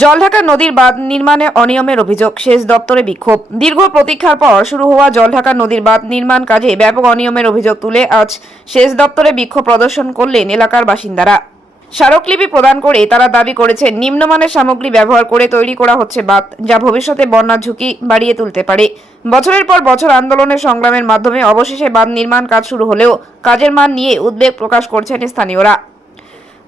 জলঢাকা নদীর বাঁধ নির্মাণে অনিয়মের অভিযোগ, সেচ দপ্তরে বিক্ষোভ। দীর্ঘ প্রতীক্ষার পর শুরু হওয়া জলঢাকা নদীর বাঁধ নির্মাণ কাজে ব্যাপক অনিয়মের অভিযোগ তুলে আজ সেচ দপ্তরে বিক্ষোভ প্রদর্শন করলেন এলাকার বাসিন্দারা। স্মারকলিপি প্রদান করে তারা দাবি করেছেন, নিম্নমানের সামগ্রী ব্যবহার করে তৈরি করা হচ্ছে বাঁধ, যা ভবিষ্যতে বন্যার ঝুঁকি বাড়িয়ে তুলতে পারে। বছরের পর বছর আন্দোলনের সংগ্রামের মাধ্যমে অবশেষে বাঁধ নির্মাণ কাজ শুরু হলেও কাজের মান নিয়ে উদ্বেগ প্রকাশ করছেন স্থানীয়রা।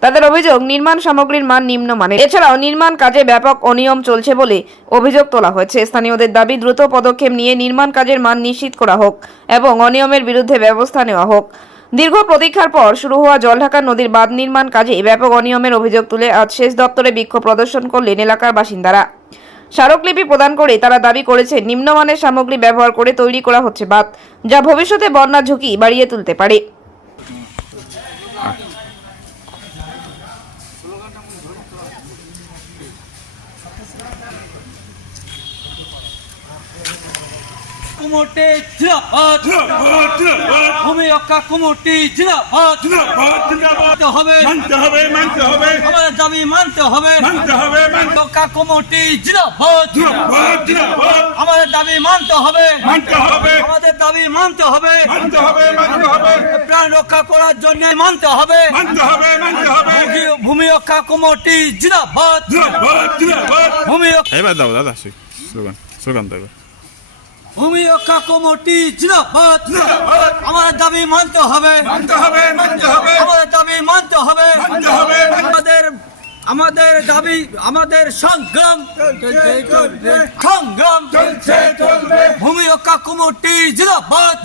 তাদের অভিযোগ, নির্মাণ সামগ্রীর মান নিম্নমানের। এছাড়াও নির্মাণ কাজে ব্যাপক অনিয়ম চলছে বলে অভিযোগ তোলা হয়েছে। স্থানীয়দের দাবি, দ্রুত পদক্ষেপ নিয়ে নির্মাণ কাজের মান নিশ্চিত করা হোক এবং অনিয়মের বিরুদ্ধে ব্যবস্থা নেওয়া হোক। দীর্ঘ প্রতীক্ষার পর শুরু হওয়া জলঢাকা নদীর বাঁধ নির্মাণ কাজে ব্যাপক অনিয়মের অভিযোগ তুলে আজ সেচ দপ্তরে বিক্ষোভ প্রদর্শন করলেন এলাকার বাসিন্দারা। স্মারকলিপি প্রদান করে তারা দাবি করেছে নিম্নমানের সামগ্রী ব্যবহার করে তৈরি করা হচ্ছে বাঁধ, যা ভবিষ্যতে বন্যার ঝুঁকি বাড়িয়ে তুলতে পারে। কুমোটে জিরাফত ভূমি রক্ষা কুমোটি জিরাফত মানতে হবে মানতে হবে মানতে হবে আমাদের দাবি মানতে হবে মানতে হবে রক্ষা কুমোটি জিরাফত জিন্দাবাদ, জিন্দাবাদ। আমাদের দাবি মানতে হবে মানতে হবে আমাদের দাবি মানতে হবে মানতে হবে মানতে হবে প্রাণ রক্ষা করার জন্য মানতে হবে মানতে হবে মানতে হবে ভূমি- রক্ষা কুমোটি জিরাফত জিন্দাবাদ, জিন্দাবাদ। ভূমি এবার দাও দাদা স্লোগান স্লোগান দেবে ভূমি রক্ষা কুমোটি জিন্দাবাদ। আমাদের দাবি মানতে হবে। মানতে হবে মানতে হবে। আমাদের দাবি মানতে হবে। মানতে হবে, আমাদের আমাদের দাবি আমাদের সংগ্রাম। সংগ্রাম। চলছে চলবে। ভূমি রক্ষা কুমোটি জিন্দাবাদ।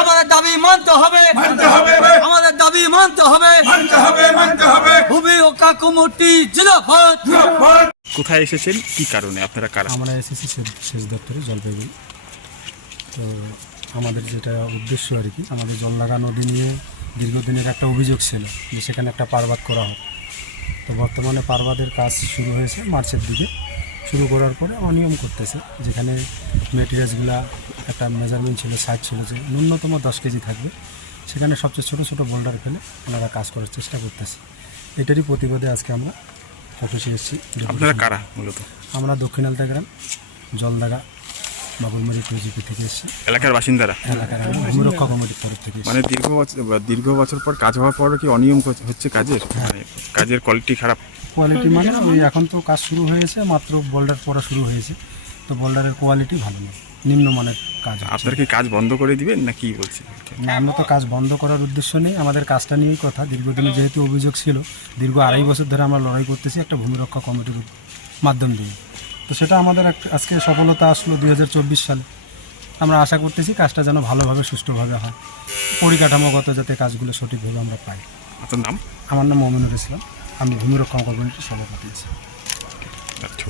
আমাদের দাবি মানতে হবে। মানতে হবে। আমাদের দাবি মানতে হবে। মানতে হবে মানতে হবে। ভূমি রক্ষা কুমোটি জিন্দাবাদ। কোথায় এসেছেন? কি কারণে? আপনারা কারা? আমরা এসেছি সেচ- দপ্তরে, জলপাইগুড়ি। তো আমাদের যেটা উদ্দেশ্য আর কি, আমাদের জল জলনাগা নদী নিয়ে দীর্ঘদিনের একটা অভিযোগ ছিল যে সেখানে একটা পারবাদ করা হোক। তো বর্তমানে পারবাদের কাজ শুরু হয়েছে মার্চের দিকে। শুরু করার পরে অনিয়ম করতেছে, যেখানে মেটেরিয়ালসগুলা একটা মেজারমেন্ট ছিল, সাইজ ছিল যে ন্যূনতম দশ কেজি থাকবে। সেখানে সবচেয়ে ছোটো ছোটো বোল্ডার ফেলে ওনারা কাজ করার চেষ্টা করতেছে। এটারই প্রতিবাদে আজকে আমরা অফিসে এসেছি। আপনারা কারা মূলত? আমরা দক্ষিণ আলতা গ্রাম জলদাগা বাবুলমারি টুজিপি থেকে এসেছি। এলাকার বাসিন্দারা? এলাকার আমরা ভূমিরক্ষা কমিটির তরফ থেকে মানে দীর্ঘ বছর দীর্ঘ বছর পর কাজ হওয়ার পরও কি অনিয়ম হচ্ছে- কাজের? মানে কাজের কোয়ালিটি খারাপ। কোয়ালিটি মানে ওই এখন তো কাজ শুরু হয়েছে মাত্র বোল্ডার পড়া শুরু হয়েছে। তো বোল্ডারের কোয়ালিটি ভালো না নিম্নমানের কাজ। আপনারা কি কাজ বন্ধ করে দিবেন না কি বলছেন? না, আমরা তো কাজ বন্ধ করার উদ্দেশ্য নেই। আমাদের কাজটা নিয়েই কথা। দীর্ঘদিনে যেহেতু অভিযোগ ছিল দীর্ঘ আড়াই বছর ধরে আমরা লড়াই করতেছি একটা ভূমিরক্ষা কমিটির মাধ্যম দিয়ে। তো সেটা আমাদের আজকে সফলতা আসলো দুই হাজার চব্বিশ সালে। আমরা আশা করতেছি কাজটা যেন ভালোভাবে সুষ্ঠুভাবে হয়। পরিকাঠামোগত যাতে কাজগুলো সঠিকভাবে আমরা পাই। আপনার নাম? আমার নাম মমিনুর ইসলাম। আমি ভূমিরক্ষা কমিটির সভাপতি আছি। আচ্ছা।